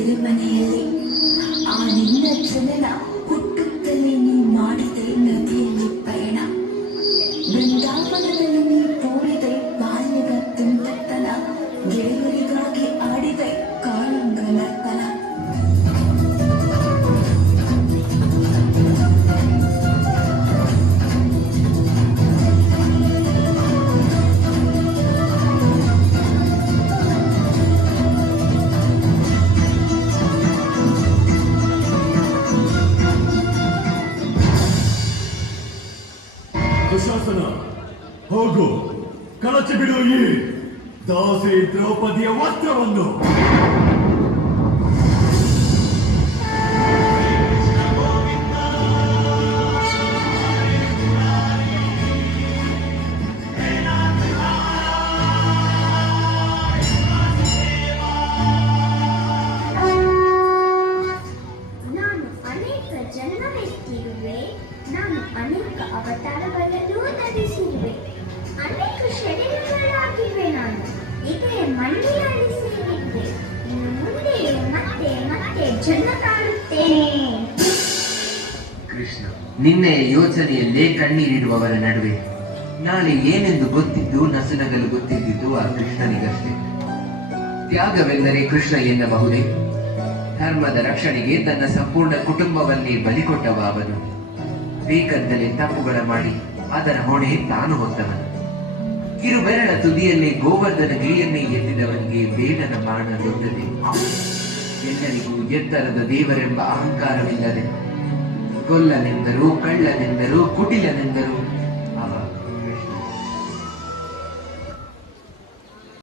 ಸೆರೆಮನೆಯಲ್ಲಿ ಆ ನಿನ್ನ ಜನನ ಹುಟ್ಟುತ್ತಲೇ ನೀ ಮಾಡಿದೆ ನದಿಯಲ್ಲಿ ಪಯಣ. ಬೃಂದಾವನದಲ್ಲಿ ನೀ ತೋರಿದೆ ಬಾಲ್ಯದ ತುಂಟತನ, ಗೆಳೆಯರಿಗಾಗಿ ಆಡಿದೆ ಕಾಳಿಂಗ ನರ್ತನ. ದುಶಾಸನ, ಹೋಗು, ಕಳಚಿ ಬಿಡು ಈ ದಾಸಿ ದ್ರೌಪದಿಯ ವಸ್ತ್ರವನ್ನು. ನಾನು ಅನೇಕ ಜನ್ಮವೆತ್ತಿರುವೆ, ನಾನು ಅನೇಕ ಅವತಾರಗಳಲ್ಲೂ ನಟಿಸಿರುವೆ, ಅನೇಕ ಶರೀರಗಳಾಗಿರುವೆ. ನಾನು ಇದೇ ಮಣ್ಣಿನಲ್ಲಿ ಸೇರಿರುವೆ, ಇನ್ನು ಮುಂದೆ ಮತ್ತೆ ಮತ್ತೆ ಜನ್ಮ ತಾಳುತ್ತೇನೆ. ಕೃಷ್ಣ, ನಿನ್ನೆಯ ಯೋಚನೆಯಲ್ಲೇ ಕಣ್ಣೀರಿಡುವವರ ನಡುವೆ ನಾಳೆ ಏನೆಂದು ಗೊತ್ತಿದ್ದು ನಸುನಗಲು ಗೊತ್ತಿದ್ದಿದ್ದು ಆ ಕೃಷ್ಣನಿಗಷ್ಟೇ. ತ್ಯಾಗವೆಂದರೆ ಕೃಷ್ಣ ಎನ್ನಬಹುದೇ? ಧರ್ಮದ ರಕ್ಷಣೆಗೆ ತನ್ನ ಸಂಪೂರ್ಣ ಕುಟುಂಬವನ್ನೇ ಬಲಿಕೊಟ್ಟವ ಅವನು. ಬೇಕಂತಲೇ ತಪ್ಪುಗಳ ಮಾಡಿ ಅದರ ಹೊಣೆ ತಾನು ಹೊತ್ತವನು. ಕಿರುಬೆರಳ ತುದಿಯಲ್ಲೇ ಗೋವರ್ಧನ ಗಿಳಿಯನ್ನೇ ಎತ್ತಿದವನಿಗೆ ಬೇಡನ ಬಾಣ ದೊಡ್ಡದೆ. ಎಲ್ಲರಿಗೂ ಎತ್ತರದ ದೇವರೆಂಬ ಅಹಂಕಾರವಿಲ್ಲದೆ, ಕೊಲ್ಲನೆಂದರು, ಕಳ್ಳನೆಂದರು, ಕುಟಿಲನೆಂದರು,